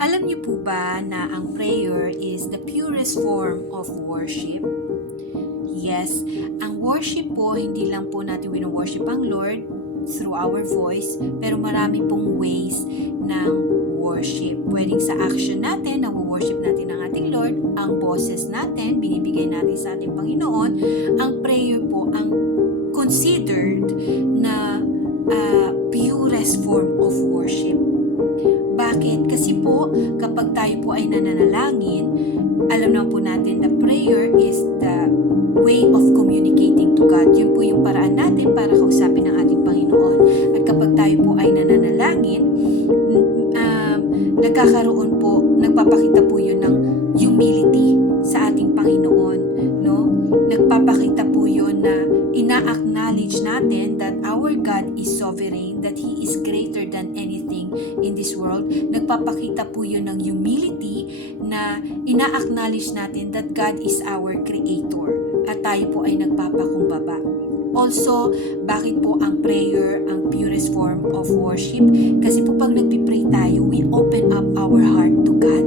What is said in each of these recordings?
Alam niyo po ba na ang prayer is the purest form of worship? Yes, ang worship po, hindi lang po natin wino-worship ang Lord through our voice, pero marami pong ways ng worship. Pwedeng sa action natin, na-worship natin ang ating Lord, ang boses natin, binibigay natin sa ating Panginoon. Ang prayer po, ang considered na purest form of worship. Bakit? Kasi po, kapag tayo po ay nananalangin, alam naman po natin na prayer is the way of communicating to God. Yun po yung paraan natin para kausapin ang ating Panginoon. At kapag tayo po ay nananalangin, nagpapakita po yun ng humility sa ating Panginoon. No? Nagpapakita po yun na ina-acknowledge natin that our God is sovereign, that He is greater than anything in this world. Nagpapakita po yun ng humility na ina-acknowledge natin that God is our creator at tayo po ay nagpapakumbaba. Also, bakit po ang prayer ang purest form of worship? Kasi po pag nagpipray tayo, we open up our heart to God.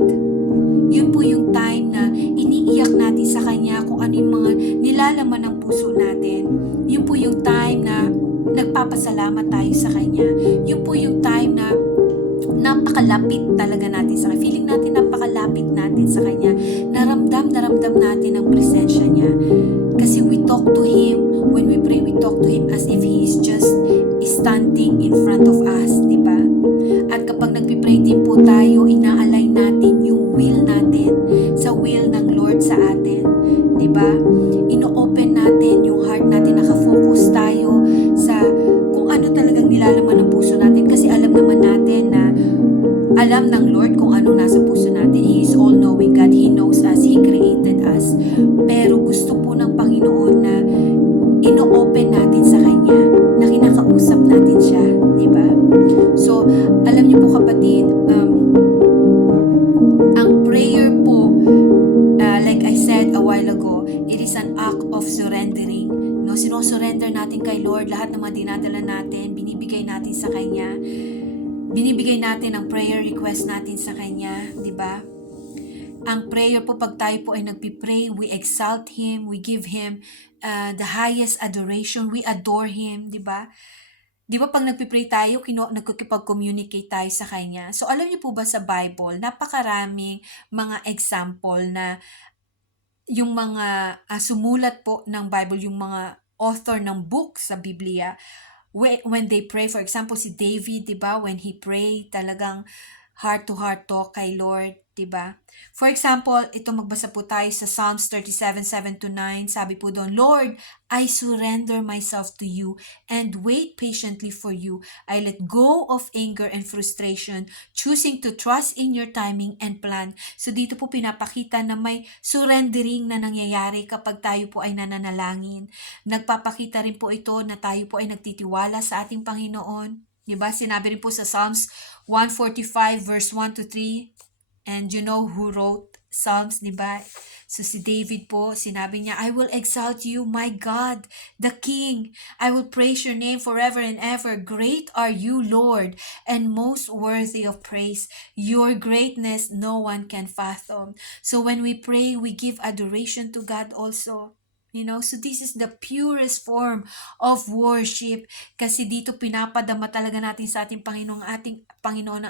Yun po yung time na iniiyak natin sa Kanya kung ano yung mga nilalaman ng puso natin. Yun po yung time na nagpapasalamat tayo sa Kanya. Yun po yung time na napakalapit talaga natin sa Kanya. Feeling natin napakalapit natin sa Kanya. Naramdam natin ang presensya niya. Kasi we talk to Him, when we pray, we talk to Him as if He is just standing in front of us, di ba? At kapag nagpipray din po tayo, ina-align natin yung will natin sa will ng Lord sa atin, di ba? Ino-open natin yung heart natin, nakafocus tayo sa kung ano talagang nilalaman ng puso natin. Kasi alam naman natin na alam ng Lord kung anong nasa puso natin. He is all-knowing God. He knows us. He created us. Pero gusto po ng Panginoon na ino-open natin sa Kanya, na kinakausap natin siya, di ba? So, alam niyo po kapatid, ang prayer po, like I said a while ago, it is an act of surrendering. No, sino-surrender natin kay Lord lahat ng mga dinadala natin, binibigay natin sa Kanya. Binibigay natin ang prayer request natin sa Kanya, di ba? Ang prayer po, pag tayo po ay nagpipray, we exalt Him, we give Him the highest adoration, we adore Him, di ba? Di ba pag nagpipray tayo, nagkikipag-communicate tayo sa Kanya. So alam niyo po ba sa Bible, napakaraming mga example na yung mga sumulat po ng Bible, yung mga author ng book sa Biblia, when they pray, for example, si David, di ba, when he prayed, talagang heart-to-heart talk kay Lord, di ba? For example, ito magbasa po tayo sa Psalms 37:7-9, sabi po doon, Lord, I surrender myself to you and wait patiently for you. I let go of anger and frustration, choosing to trust in your timing and plan. So dito po pinapakita na may surrendering na nangyayari kapag tayo po ay nananalangin. Nagpapakita rin po ito na tayo po ay nagtitiwala sa ating Panginoon. Diba? Sinabi rin po sa Psalms 145 verse 1-3. And you know who wrote Psalms, diba? So si David po, sinabi niya, I will exalt you, my God, the King. I will praise your name forever and ever. Great are you, Lord, and most worthy of praise. Your greatness no one can fathom. So when we pray, we give adoration to God also. You know, so this is the purest form of worship kasi dito pinapadama talaga natin sa ating Panginoon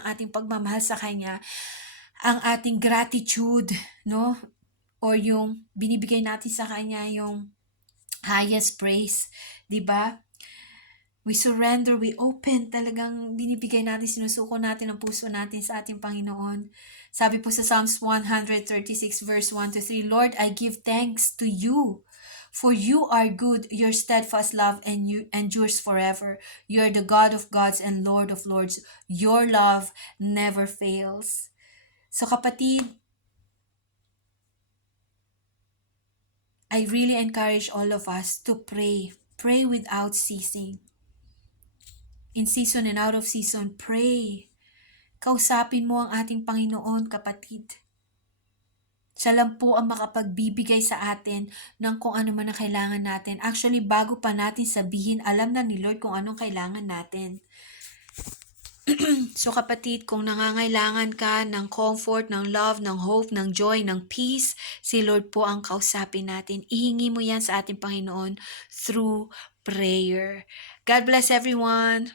ang ating pagmamahal sa Kanya, ang ating gratitude, no? Or yung binibigay natin sa Kanya yung highest praise, di ba? We surrender, we open, talagang binibigay natin, sinusuko natin ang puso natin sa ating Panginoon. Sabi po sa Psalms 136 verse 1-3, Lord, I give thanks to you. For you are good, your steadfast love and you endures forever. You are the God of gods and Lord of lords. Your love never fails. So kapatid, I really encourage all of us to pray. Pray without ceasing. In season and out of season, pray. Kausapin mo ang ating Panginoon, kapatid. Siya lang po ang makapagbibigay sa atin ng kung ano man ang kailangan natin. Actually, bago pa natin sabihin, alam na ni Lord kung anong kailangan natin. So kapatid, kung nangangailangan ka ng comfort, ng love, ng hope, ng joy, ng peace, si Lord po ang kausapin natin. Ihingi mo yan sa ating Panginoon through prayer. God bless everyone!